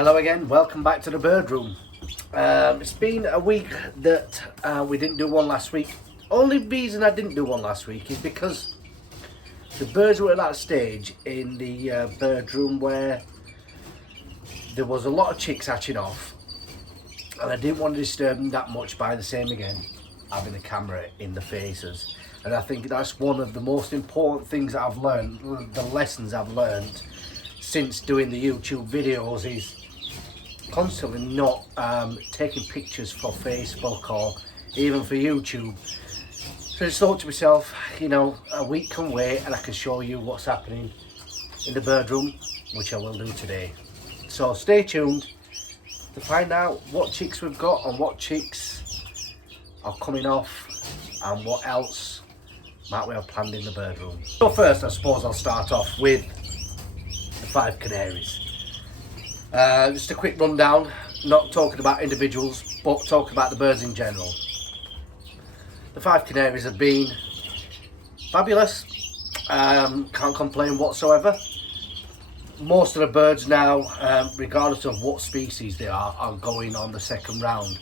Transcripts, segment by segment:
Hello again, welcome back to the bird room. It's been a week that we didn't do one last week. Only reason I didn't do one last week is because the birds were at that stage in the bird room where there was a lot of chicks hatching off, and I didn't want to disturb them that much by the same again, having the camera in the faces. And I think that's one of the most important things that I've learned, the lessons I've learned since doing the YouTube videos, is constantly not taking pictures for Facebook or even for YouTube. So I just thought to myself, you know, a week can wait and I can show you what's happening in the bird room, which I will do today. So stay tuned to find out what chicks we've got and what chicks are coming off and what else might we have planned in the bird room. So first, I suppose I'll start off with the 5 canaries. Just a quick rundown, not talking about individuals, but talking about the birds in general. The 5 canaries have been fabulous, can't complain whatsoever. Most of the birds now, regardless of what species they are going on the second round.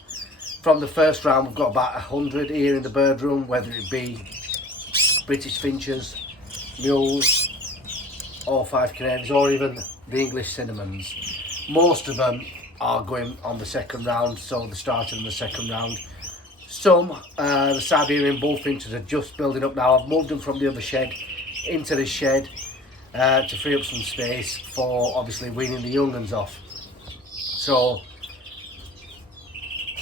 From the first round, we've got about 100 here in the bird room, whether it be British finches, mules, or 5 canaries, or even the English cinnamons. Most of them are going on the second round, so they're starting in the second round. Some, the Siberian bullfinches are just building up now. I've moved them from the other shed into this shed to free up some space for obviously weaning the young ones off. So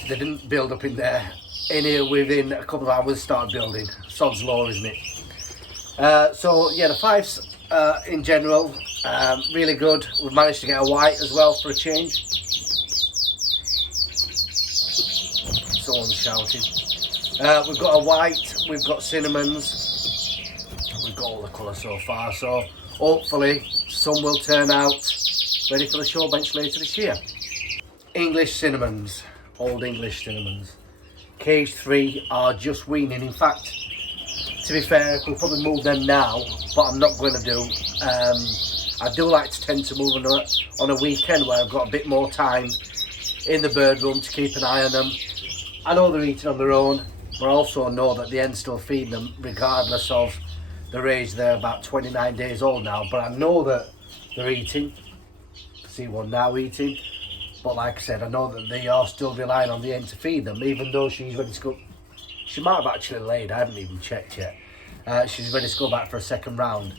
they didn't build up in there. In here within a couple of hours started building. Sod's law, isn't it? So yeah, the 5s in general, really good. We've managed to get a white as well for a change. Someone's shouting. We've got a white, we've got cinnamons, we've got all the colours so far, so hopefully some will turn out ready for the show bench later this year. English cinnamons, old English cinnamons. Cage 3 are just weaning. In fact, to be fair, we'll probably move them now, but I'm not going to do. I do like to tend to move them on a weekend where I've got a bit more time in the bird room to keep an eye on them. I know they're eating on their own, but I also know that the hen's still feeding them regardless of their age. They're about 29 days old now, but I know that they're eating. I see one now eating, but like I said, I know that they are still relying on the hen to feed them, even though she's ready to go. She might have actually laid, I haven't even checked yet. She's ready to go back for a second round.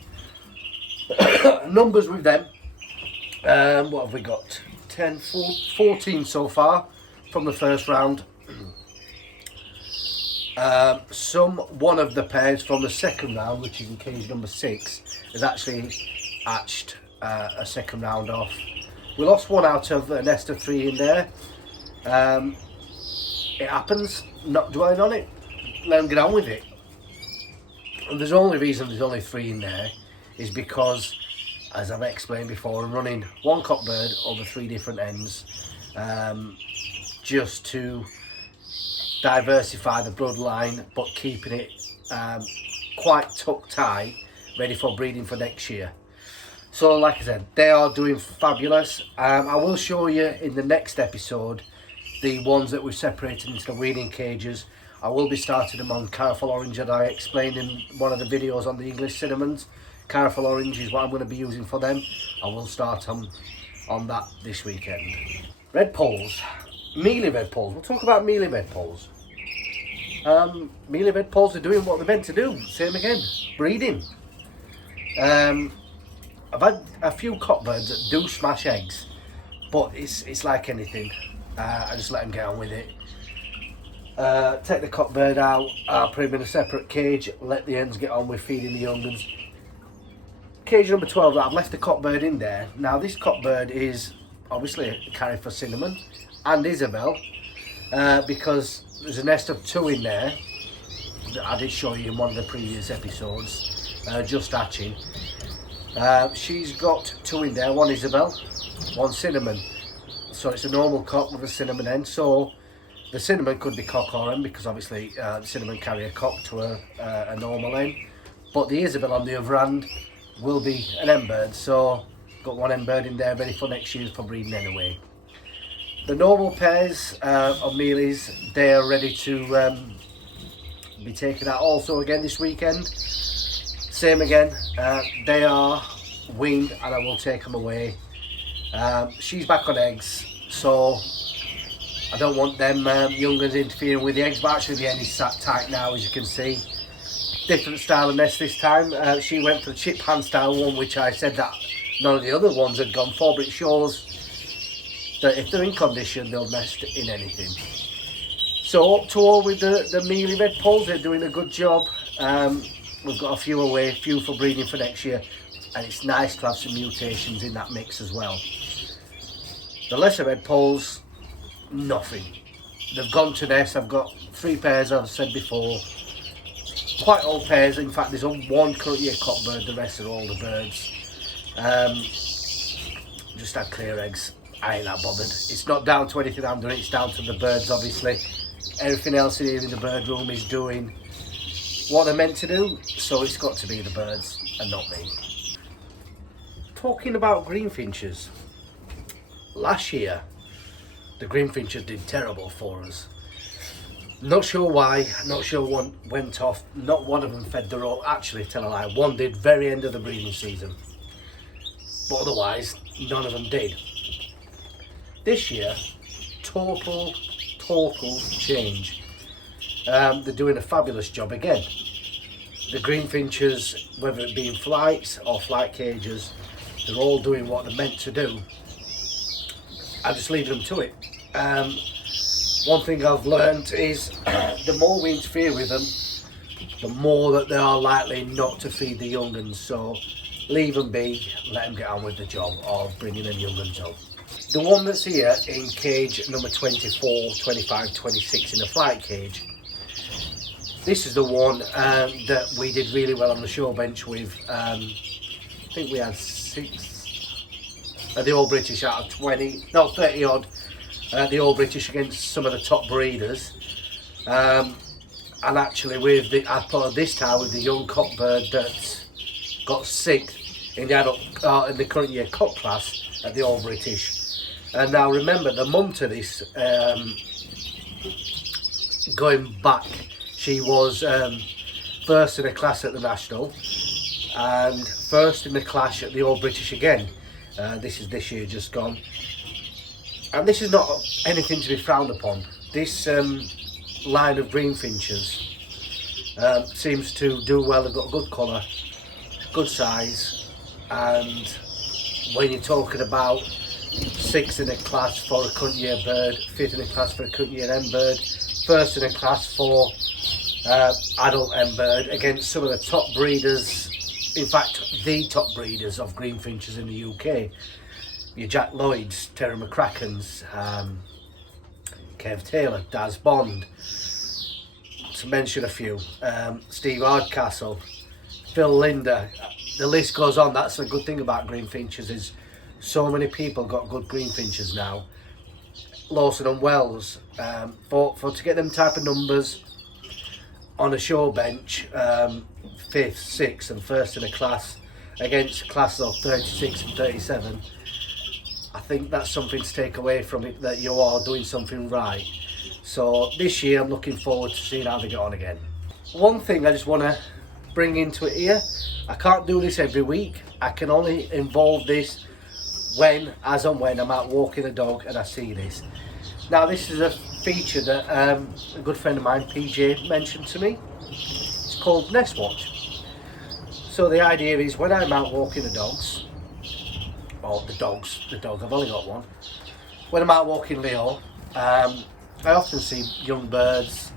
Numbers with them, what have we got? 10, 14 so far from the first round. One of the pairs from the second round, which is in cage number 6, has actually hatched a second round off. We lost one out of a nest of 3 in there. It happens, not dwelling on it, let them get on with it. And there's only reason there's only 3 in there is because, as I've explained before, I'm running one cock bird over 3 different hens, just to diversify the bloodline, but keeping it quite tucked tight, ready for breeding for next year. So like I said, they are doing fabulous. I will show you in the next episode the ones that we've separated into the weaning cages. I will be starting them on Careful Orange, that I explained in one of the videos on the English cinnamons. Careful Orange is what I'm going to be using for them. I will start on that this weekend. Redpolls, mealy redpolls. We'll talk about mealy redpolls. Mealy redpolls are doing what they're meant to do. Same again, breeding. I've had a few cockbirds that do smash eggs, but it's like anything. I just let them get on with it. Take the cockbird out, put him in a separate cage, let the hens get on with feeding the young ones. Cage number 12, I've left the cockbird in there. Now this cockbird is obviously a carry for Cinnamon and Isabel, because there's a nest of 2 in there that I did show you in one of the previous episodes, just hatching. She's got 2 in there, one Isabel, one Cinnamon. So it's a normal cock with a cinnamon hen. So the cinnamon could be cock or hen, because obviously the cinnamon carry a cock to a normal hen. But the Isabel on the other hand will be an hen bird. So got one hen bird in there ready for next year for breeding anyway. The normal pairs of mealies, they are ready to be taken out also again this weekend. Same again, they are weaned and I will take them away. She's back on eggs, so I don't want them young ones interfering with the eggs, but actually the hen is sat tight now, as you can see. Different style of nest this time. She went for the chip hand style one, which I said that none of the other ones had gone for, but it shows that if they're in condition, they'll nest in anything. So up to all with the mealy Redpolls, they're doing a good job. We've got a few away, a few for breeding for next year, and it's nice to have some mutations in that mix as well. The lesser Redpolls, nothing. They've gone to nest. I've got 3 pairs, I've said before. Quite old pairs. In fact, there's only one current year cock bird, the rest are older birds. Just had clear eggs. I ain't that bothered. It's not down to anything I'm doing, it's down to the birds, obviously. Everything else in here in the bird room is doing what they're meant to do, so it's got to be the birds and not me. Talking about Greenfinches, last year the Greenfinches did terrible for us. Not sure why, not sure one went off, not one of them fed their own, actually tell a lie, one did very end of the breeding season, but otherwise none of them did. This year, total change. They're doing a fabulous job again. The Greenfinches, whether it be in flights or flight cages, they're all doing what they're meant to do. I just leave them to it. One thing I've learned is the more we interfere with them, the more that they are likely not to feed the young ones. So leave them be, let them get on with the job of bringing them young ones up. The one that's here in cage number 24, 25, 26 in the flight cage, this is the one that we did really well on the show bench with. I think we had 6 at the All British out of 20, no 30 odd at the All British against some of the top breeders. And actually with the, I put this time with the young cock bird that got 6th in the adult, in the current year cock class at the All British. And now remember, the mum to this, going back, she was first in a class at the National and first in the class at the All British again. This is this year just gone. And this is not anything to be frowned upon. This line of Greenfinches seems to do well. They've got good colour, good size, and when you're talking about 6th in a class for a current year bird, 5th in a class for a current year M bird, 1st in a class for adult M bird against some of the top breeders, in fact the top breeders of Greenfinches in the UK. Your Jack Lloyds, Terry McCracken's, Kev Taylor, Daz Bond, to mention a few, Steve Hardcastle, Phil Linder, the list goes on. That's the good thing about Greenfinches is so many people got good Greenfinches now. Lawson and Wells, for to get them type of numbers on a show bench, 5th, 6th and 1st in a class against classes of 36 and 37, I think that's something to take away from it, that you are doing something right. So this year I'm looking forward to seeing how they get on again. One thing I just want to bring into it here, I can't do this every week. I can only involve this as and when I'm out walking the dog and I see this. Now this is a feature that a good friend of mine, PJ, mentioned to me. It's called Nest Watch. So the idea is when I'm out walking the dogs, or the dog, I've only got one. When I'm out walking Leo, I often see young birds,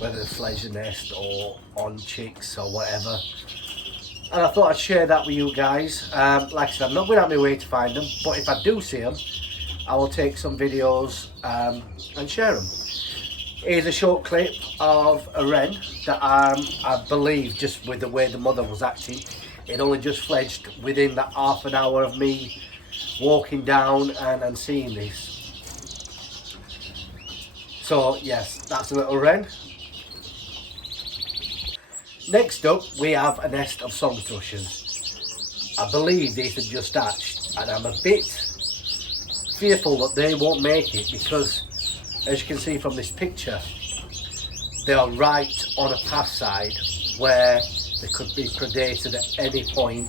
whether they're fledged the nest or on chicks or whatever. And I thought I'd share that with you guys. Like I said, I'm not going out of my way to find them, but if I do see them, I will take some videos and share them. Here's a short clip of a wren that I believe, just with the way the mother was acting, it only just fledged within that half an hour of me walking down and seeing this. So yes, that's a little wren. Next up we have a nest of song thrushes. I believe these have just hatched and I'm a bit fearful that they won't make it because, as you can see from this picture, they are right on a path side where they could be predated at any point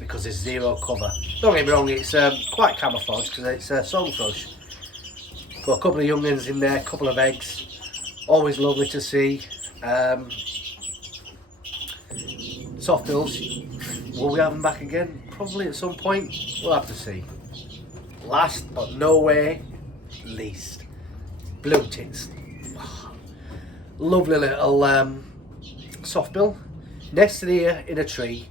because there's zero cover. Don't get me wrong, it's quite camouflaged because it's a song thrush. Got a couple of young'uns in there, a couple of eggs, always lovely to see. Softbills, will we have them back again? Probably at some point, we'll have to see. Last but no way least, blue tits. Lovely little softbill, nested here in a tree.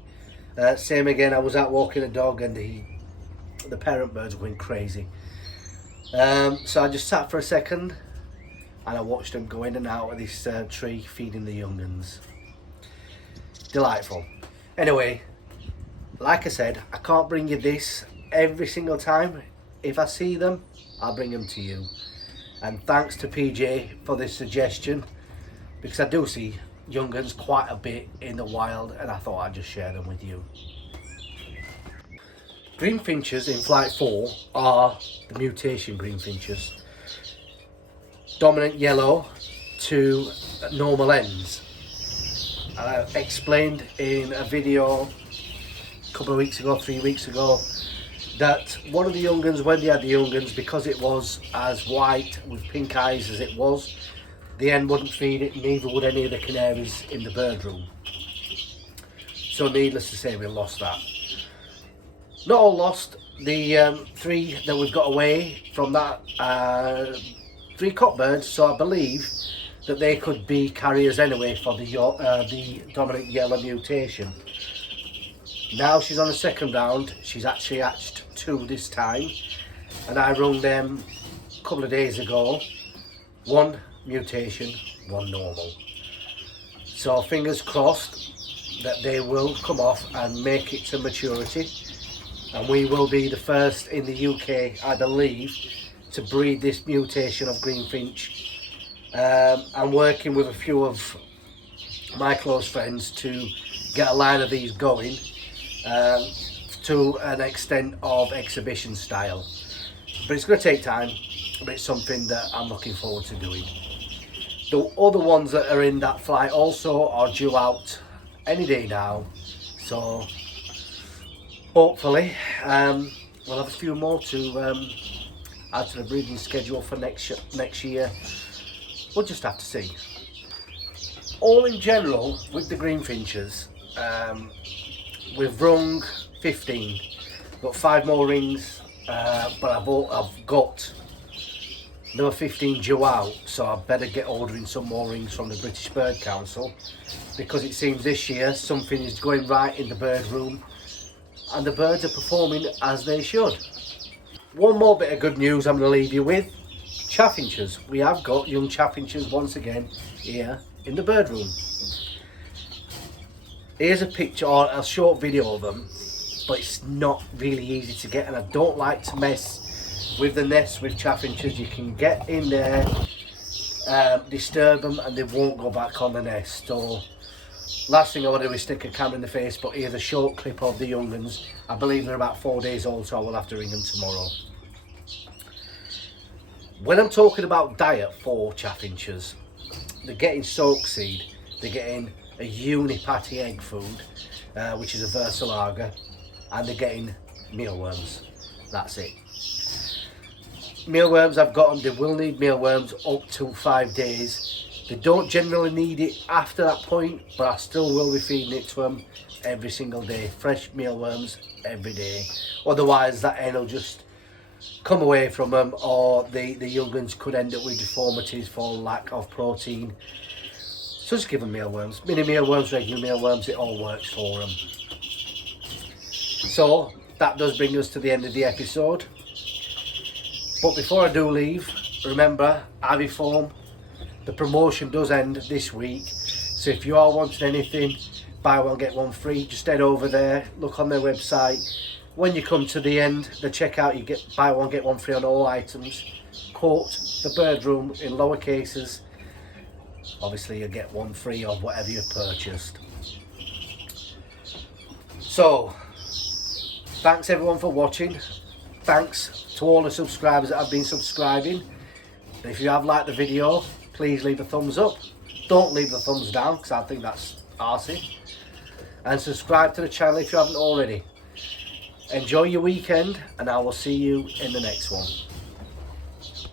Same again, I was out walking a dog and the parent birds went crazy. So I just sat for a second and I watched them go in and out of this tree feeding the young'uns. Delightful. Anyway, like I said, I can't bring you this every single time. If I see them, I'll bring them to you. And thanks to PJ for this suggestion, because I do see young'uns quite a bit in the wild and I thought I'd just share them with you. Greenfinches in flight 4 are the mutation greenfinches. Dominant yellow to normal ends. And I explained in a video a couple of weeks ago, 3 weeks ago, that one of the young'uns, when they had the young'uns, because it was as white with pink eyes as it was, the hen wouldn't feed it, neither would any of the canaries in the bird room. So needless to say, we lost that. Not all lost. The 3 that we've got away from that, 3 cock birds, so I believe that they could be carriers anyway for the dominant yellow mutation. Now she's on the second round. She's actually hatched 2 this time, and I rung them a couple of days ago. 1 mutation, 1 normal. So fingers crossed that they will come off and make it to maturity, and we will be the first in the UK, I believe, to breed this mutation of Greenfinch. I'm working with a few of my close friends to get a line of these going to an extent of exhibition style, but it's going to take time, but it's something that I'm looking forward to doing. The other ones that are in that flight also are due out any day now, so hopefully we'll have a few more to add to the breeding schedule for next year. We'll just have to see. All in general with the Greenfinches, we've rung 15, got 5 more rings, but I've got another 15 due out, so I better get ordering some more rings from the British Bird Council, because it seems this year something is going right in the bird room and the birds are performing as they should. One more bit of good news I'm going to leave you with. Chaffinches. We have got young chaffinches once again here in the bird room. Here's a picture or a short video of them, but it's not really easy to get, and I don't like to mess with the nest with chaffinches. You can get in there, disturb them, and they won't go back on the nest. So last thing I want to do is stick a camera in the face, but here's a short clip of the young'uns. I believe they're about 4 days old, so I will have to ring them tomorrow. When I'm talking about diet for chaffinches, they're getting soak seed, they're getting a unipatty egg food, which is a versalaga, and they're getting mealworms. That's it. Mealworms, I've got them. They will need mealworms up to 5 days. They don't generally need it after that point, but I still will be feeding it to them every single day. Fresh mealworms every day. Otherwise, that hen will just come away from them, or the young'uns could end up with deformities for lack of protein. So just give them mealworms. Mini mealworms, regular mealworms, it all works for them. So that does bring us to the end of the episode. But before I do leave, remember, Aviform, the promotion does end this week. So if you are wanting anything, buy one get one free, just head over there, look on their website. When you come to the end, the checkout, you get buy one get one free on all items. Quote the bird room in lower cases. Obviously you get one free of whatever you've purchased. So thanks everyone for watching. Thanks to all the subscribers that have been subscribing. And if you have liked the video, please leave a thumbs up. Don't leave the thumbs down, because I think that's arsey. And subscribe to the channel if you haven't already. Enjoy your weekend, and I will see you in the next one.